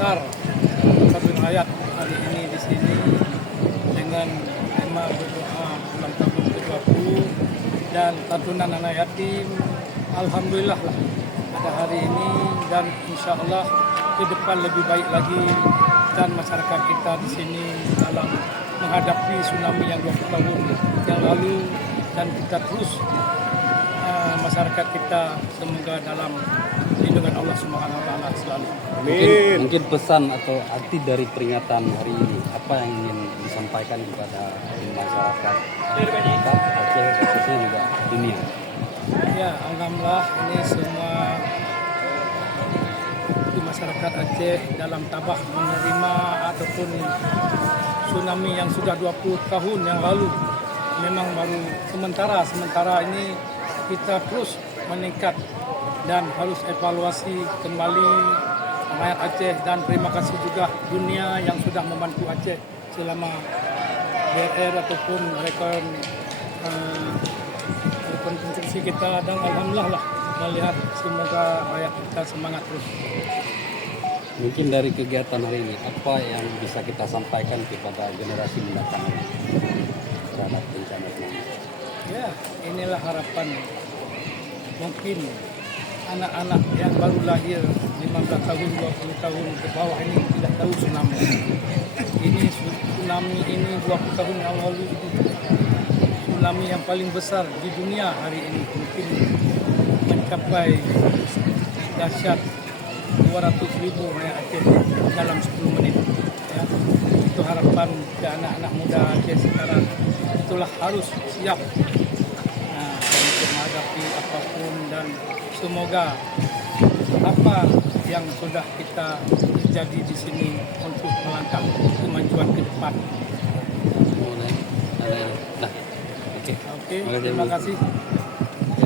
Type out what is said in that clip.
besar Kabin Hayat hari ini di sini dengan tema berdoa ulang tahun ke-20 dan santunan anak yatim. Alhamdulillah lah ada hari ini dan insya Allah ke depan lebih baik lagi dan masyarakat kita di sini dalam menghadapi tsunami yang 20 tahun yang lalu dan kita terus masyarakat kita semoga dalam lindungan Allah Subhanahu wa taala selalu. Mungkin pesan atau arti dari peringatan hari ini apa yang ingin disampaikan kepada masyarakat kita Aceh khususnya juga dunia. Ya, alhamdulillah ini semua di masyarakat Aceh dalam tabah menerima ataupun tsunami yang sudah 20 tahun yang lalu memang baru sementara ini kita terus meningkat dan harus evaluasi kembali rakyat Aceh dan terima kasih juga dunia yang sudah membantu Aceh selama BR ataupun rekon konstruksi kita dan alhamdulillah lah melihat semoga rakyat kita semangat terus. Mungkin dari kegiatan hari ini apa yang bisa kita sampaikan kepada generasi mendatang terhadap bencana tsunami? Ya, inilah harapan. Mungkin anak-anak yang baru lahir 15 tahun, 20 tahun ke bawah ini tidak tahu tsunami. Ini tsunami ini 20 tahun yang lalu itu tsunami yang paling besar di dunia hari ini. Mungkin mencapai dahsyat 200.000 rakyat Aceh dalam 10 menit. Ya. Itu harapan ke anak-anak muda Aceh sekarang. Itulah harus siap untuk menghadapi apapun dan semoga apa yang sudah kita terjadi di sini untuk melangkah kemajuan ke depan. Oke, Terima kasih.